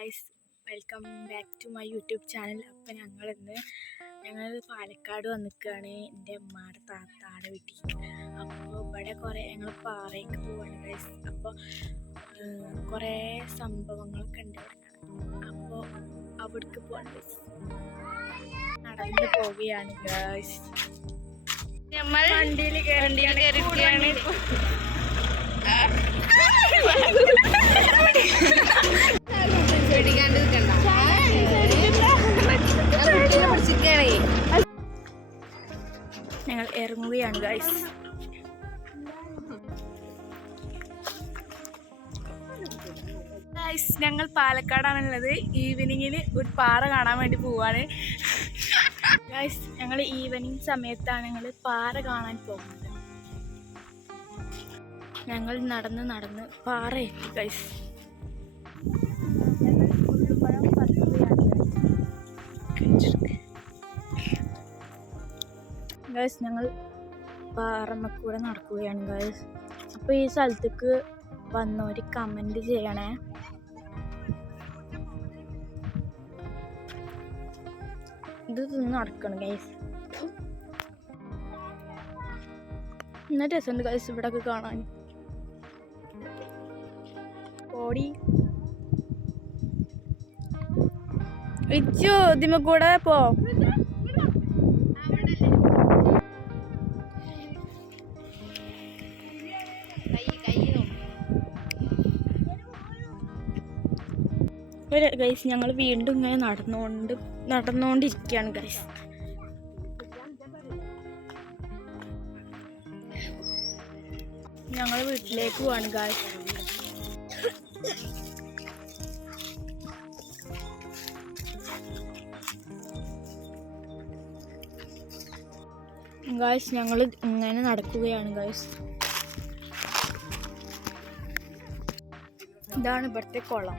Guys welcome back to my YouTube channel. അപ്പം ഞങ്ങളിന്ന് ഞങ്ങൾ പാലക്കാട് വന്നിക്കുകയാണ് എന്റെ അമ്മയുടെ താത്താടെ വീട്ടിൽ. അപ്പോൾ ഇവിടെ കുറേ ഞങ്ങൾ പാറയ്ക്ക് പോവാണ് ഗായ്സ് അപ്പോൾ കുറേ സംഭവങ്ങളൊക്കെ ഉണ്ട് അപ്പോൾ അവിടേക്ക് പോവാണ് ഗൈസ്. നടന്ന് പോവുകയാണ് ഗായ്സ് നമ്മൾ വണ്ടിയിൽ വണ്ടിയിൽ കയറിയിരിക്കുകയാണ് പിടിച്ചിരിക്കണേ ഞങ്ങൾ ഇറങ്ങുകയാണ് ഗൈസ് ഗൈസ് ഞങ്ങൾ പാലക്കാടാണുള്ളത്. ഈവനിങ്ങിന് ഒരു പാറ കാണാൻ വേണ്ടി പോവാണ്. ഗൈസ് ഞങ്ങൾ ഈവനിങ് സമയത്താണ് ഞങ്ങൾ പാറ കാണാൻ പോകുന്നത്. ഞങ്ങൾ നടന്ന് നടന്ന് പാറ എത്തി ഗൈസ് ഗൈസ് ഞങ്ങൾ പാറമ്മക്കൂടെ നടക്കുകയാണ് ഗൈസ് അപ്പോൾ ഈ സ്ഥലത്തേക്ക് വന്നവര് കമന്റ് ചെയ്യണേ. ഇത് തിന്ന് നടക്കണം ഗൈസ് എന്നാ രസമുണ്ട് ഗൈസ് ഇവിടെ ഒക്കെ കാണാൻ. ഓടി. ഇച്ചു ഇതിമ കൂടെ പോ. ഒരു ഗൈസ് ഞങ്ങൾ വീണ്ടും ഇങ്ങനെ നടന്നുകൊണ്ട് നടന്നുകൊണ്ടിരിക്കുകയാണ് ഗൈസ് ഞങ്ങൾ വീട്ടിലേക്ക് പോവാണ് ഗൈസ് ഗായസ് ഞങ്ങൾ ഇങ്ങനെ നടക്കുകയാണ് ഗായസ് ഇതാണ് ഇവിടുത്തെ കുളം.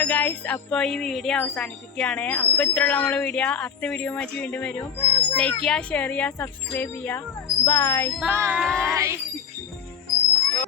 ഹലോ ഗായ്സ് അപ്പോൾ ഈ വീഡിയോ അവസാനിപ്പിക്കുകയാണ്. അപ്പോൾ ഇത്രയുള്ള നമ്മുടെ വീഡിയോ. അടുത്ത വീഡിയോ മാറ്റി വീണ്ടും വരും. ലൈക്ക് ചെയ്യുക ഷെയർ ചെയ്യുക സബ്സ്ക്രൈബ് ചെയ്യുക. Bye bye